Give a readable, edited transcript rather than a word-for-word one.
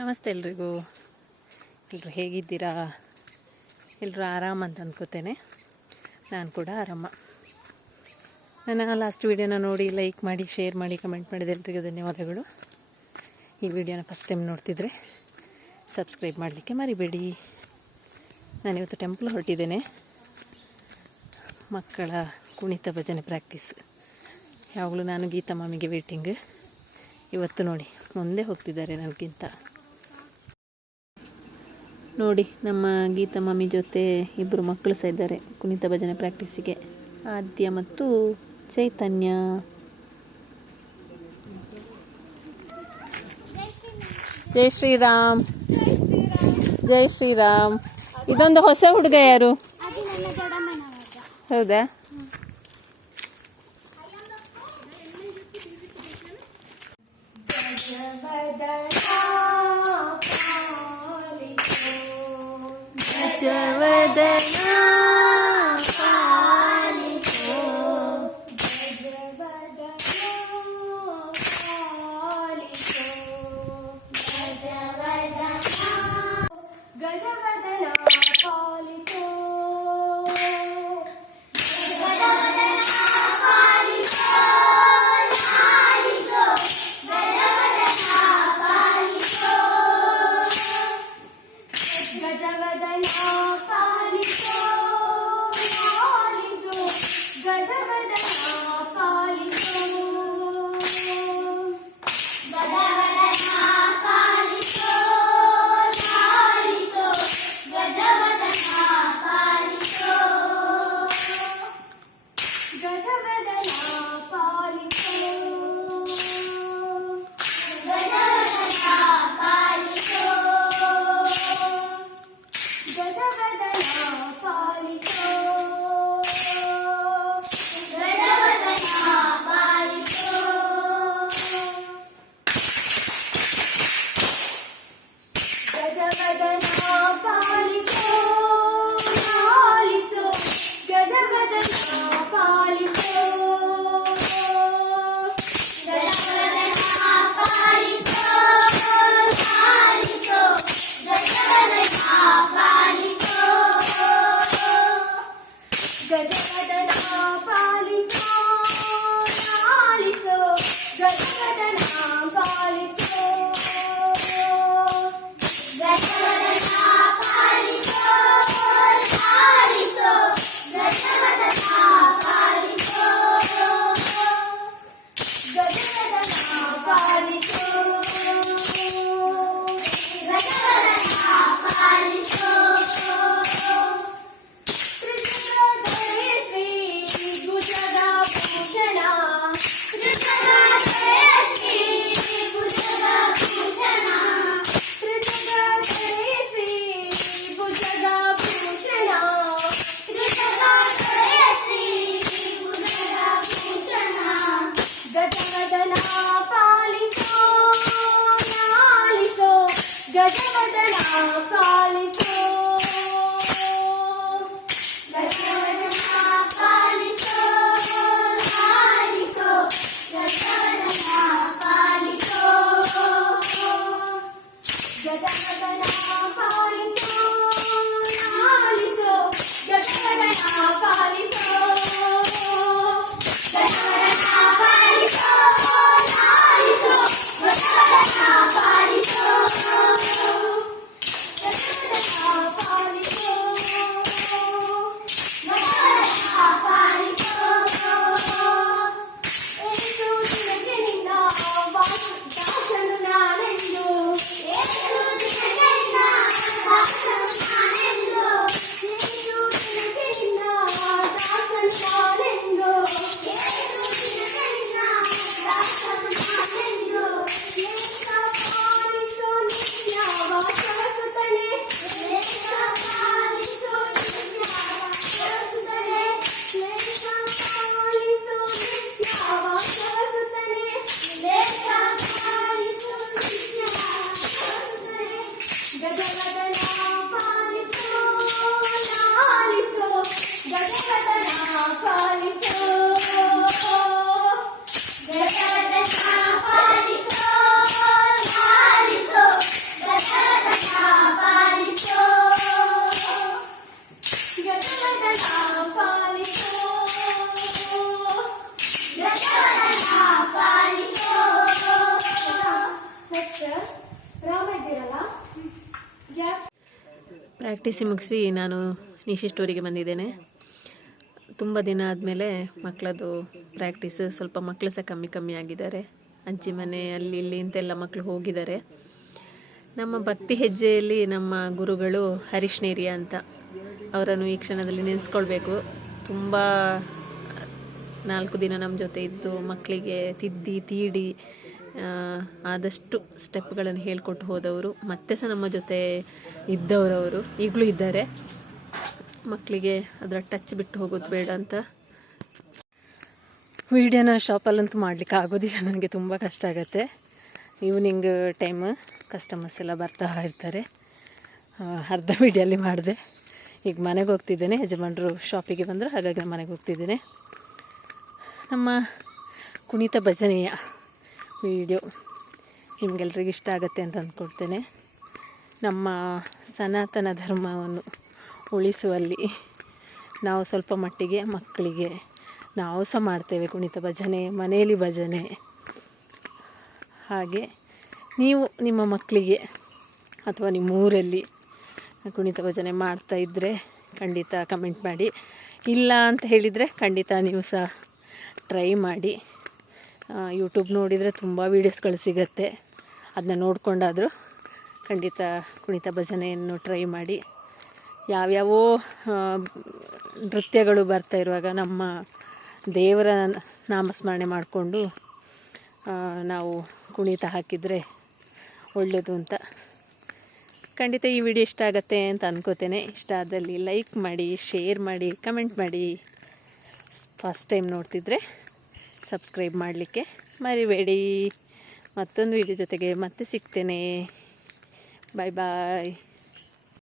ನಮಸ್ತೆ ಎಲ್ರಿಗೂ. ಎಲ್ಲರೂ ಹೇಗಿದ್ದೀರಾ? ಎಲ್ಲರೂ ಆರಾಮ ಅಂತ ಅಂದ್ಕೋತೇನೆ. ನಾನು ಕೂಡ ಆರಾಮ. ನನ್ನ ಲಾಸ್ಟ್ ವೀಡಿಯೋನ ನೋಡಿ ಲೈಕ್ ಮಾಡಿ, ಶೇರ್ ಮಾಡಿ, ಕಮೆಂಟ್ ಮಾಡಿದ ಎಲ್ರಿಗೂ ಧನ್ಯವಾದಗಳು. ಈ ವಿಡಿಯೋನ ಫಸ್ಟ್ ಟೈಮ್ ನೋಡ್ತಿದ್ರೆ ಸಬ್ಸ್ಕ್ರೈಬ್ ಮಾಡಲಿಕ್ಕೆ ಮರಿಬೇಡಿ. ನಾನಿವತ್ತು ಟೆಂಪಲ್ ಹೊರಟಿದ್ದೇನೆ. ಮಕ್ಕಳ ಕುಣಿತ ಭಜನೆ ಪ್ರಾಕ್ಟೀಸ್. ಯಾವಾಗಲೂ ನಾನು ಗೀತಾ ಮಾಮಿಗೆ ವೇಟಿಂಗ್. ಇವತ್ತು ನೋಡಿ ಮುಂದೆ ಹೋಗ್ತಿದ್ದಾರೆ ನನಗಿಂತ. ನೋಡಿ, ನಮ್ಮ ಗೀತಾ ಮಾಮಿ ಜೊತೆ ಇಬ್ಬರು ಮಕ್ಕಳು ಸಹ ಇದ್ದಾರೆ ಕುಣಿತ ಭಜನೆ ಪ್ರಾಕ್ಟೀಸಿಗೆ. ಆದ್ಯ ಮತ್ತು ಚೈತನ್ಯ. ಜೈ ಶ್ರೀರಾಮ್, ಜೈ ಶ್ರೀರಾಮ್. ಇದೊಂದು ಹೊಸ ಹುಡುಗ ಯಾರು? ಹೌದಾ? ಗಜವದನಾ ಪಾಲಿಸೋ, ಗಜವದನಾ ಪಾಲಿಸೋ, ಪ್ರಾಕ್ಟೀಸ್ ಮುಗಿಸಿ ನಾನು ನಿಶಿ ಸ್ಟೋರಿಗೆ ಬಂದಿದ್ದೇನೆ. ತುಂಬ ದಿನ ಆದಮೇಲೆ ಮಕ್ಕಳದು ಪ್ರಾಕ್ಟೀಸ್, ಸ್ವಲ್ಪ ಮಕ್ಕಳು ಸಹ ಕಮ್ಮಿ ಆಗಿದ್ದಾರೆ. ಅಜ್ಜಿ ಮನೆ ಅಲ್ಲಿ ಇಲ್ಲಿ ಅಂತೆಲ್ಲ ಮಕ್ಕಳು ಹೋಗಿದ್ದಾರೆ. ನಮ್ಮ ಭಕ್ತಿ ಹೆಜ್ಜೆಯಲ್ಲಿ ನಮ್ಮ ಗುರುಗಳು ಹರೀಶ್ ನೇರಿಯ ಅಂತ, ಅವರನ್ನು ಈ ಕ್ಷಣದಲ್ಲಿ ನೆನೆಸ್ಕೊಳ್ಬೇಕು. ತುಂಬ 4 ದಿನ ನಮ್ಮ ಜೊತೆ ಇದ್ದು ಮಕ್ಕಳಿಗೆ ತಿದ್ದಿ ತೀಡಿ ಆದಷ್ಟು ಸ್ಟೆಪ್ಗಳನ್ನು ಹೇಳ್ಕೊಟ್ಟು ಹೋದವರು. ಮತ್ತೆ ಸಹ ನಮ್ಮ ಜೊತೆ ಇದ್ದವರವರು ಈಗಲೂ ಇದ್ದಾರೆ. ಮಕ್ಕಳಿಗೆ ಅದರ ಟಚ್ ಬಿಟ್ಟು ಹೋಗೋದು ಬೇಡ ಅಂತ. ವೀಡಿಯೋನ ಶಾಪಲ್ಲಂತೂ ಮಾಡಲಿಕ್ಕೆ ಆಗೋದಿಲ್ಲ, ನನಗೆ ತುಂಬ ಕಷ್ಟ ಆಗುತ್ತೆ. ಈವ್ನಿಂಗ್ ಟೈಮ್ ಕಸ್ಟಮರ್ಸ್ ಎಲ್ಲ ಬರ್ತಾ ಇರ್ತಾರೆ. ಅರ್ಧ ವೀಡಿಯೋಲ್ಲಿ ಮಾಡಿದೆ. ಈಗ ಮನೆಗೆ ಹೋಗ್ತಿದ್ದೇನೆ, ಯಜಮಾನರು ಶಾಪಿಗೆ ಬಂದರು, ಹಾಗಾಗಿ ನಾನು ಮನೆಗೆ ಹೋಗ್ತಿದ್ದೇನೆ. ನಮ್ಮ ಕುಣಿತ ಭಜನೆಯ ವಿಡಿಯೋ ನಿಮಗೆಲ್ರಿಗೂ ಇಷ್ಟ ಆಗುತ್ತೆ ಅಂತ ಅಂದ್ಕೊಳ್ತೇನೆ. ನಮ್ಮ ಸನಾತನ ಧರ್ಮವನ್ನು ಉಳಿಸುವಲ್ಲಿ ನಾವು ಸ್ವಲ್ಪ ಮಟ್ಟಿಗೆ ಮಕ್ಕಳಿಗೆ ನಾವು ಸಹ ಮಾಡ್ತೇವೆ ಕುಣಿತ ಭಜನೆ, ಮನೆಯಲ್ಲಿ ಭಜನೆ. ಹಾಗೆ ನೀವು ನಿಮ್ಮ ಮಕ್ಕಳಿಗೆ ಅಥವಾ ನಿಮ್ಮ ಊರಲ್ಲಿ ಕುಣಿತ ಭಜನೆ ಮಾಡ್ತಾ ಇದ್ದರೆ ಖಂಡಿತ ಕಮೆಂಟ್ ಮಾಡಿ. ಇಲ್ಲ ಅಂತ ಹೇಳಿದರೆ ಖಂಡಿತ ನೀವು ಸಹ ಟ್ರೈ ಮಾಡಿ. ಯೂಟ್ಯೂಬ್ ನೋಡಿದರೆ ತುಂಬ ವೀಡಿಯೋಸ್ಗಳು ಸಿಗುತ್ತೆ, ಅದನ್ನ ನೋಡಿಕೊಂಡಾದರೂ ಖಂಡಿತ ಕುಣಿತ ಭಜನೆಯನ್ನು ಟ್ರೈ ಮಾಡಿ. ಯಾವ್ಯಾವೋ ನೃತ್ಯಗಳು ಬರ್ತಾ ಇರುವಾಗ ನಮ್ಮ ದೇವರ ನಾಮಸ್ಮರಣೆ ಮಾಡಿಕೊಂಡು ನಾವು ಕುಣಿತ ಹಾಕಿದರೆ ಒಳ್ಳೆಯದು ಅಂತ. ಖಂಡಿತ ಈ ವಿಡಿಯೋ ಇಷ್ಟ ಆಗುತ್ತೆ ಅಂತ ಅಂದ್ಕೋತೇನೆ. ಇಷ್ಟ ಆದಲ್ಲಿ ಲೈಕ್ ಮಾಡಿ, ಶೇರ್ ಮಾಡಿ, ಕಮೆಂಟ್ ಮಾಡಿ. ಫಸ್ಟ್ ಟೈಮ್ ನೋಡ್ತಿದ್ರೆ ಸಬ್ಸ್ಕ್ರೈಬ್ ಮಾಡಲಿಕ್ಕೆ ಮರಿಬೇಡಿ. ಮತ್ತೊಂದು ವಿಡಿಯೋ ಜೊತೆಗೆ ಮತ್ತೆ ಸಿಗ್ತೇನೆ. ಬಾಯ್ ಬಾಯ್.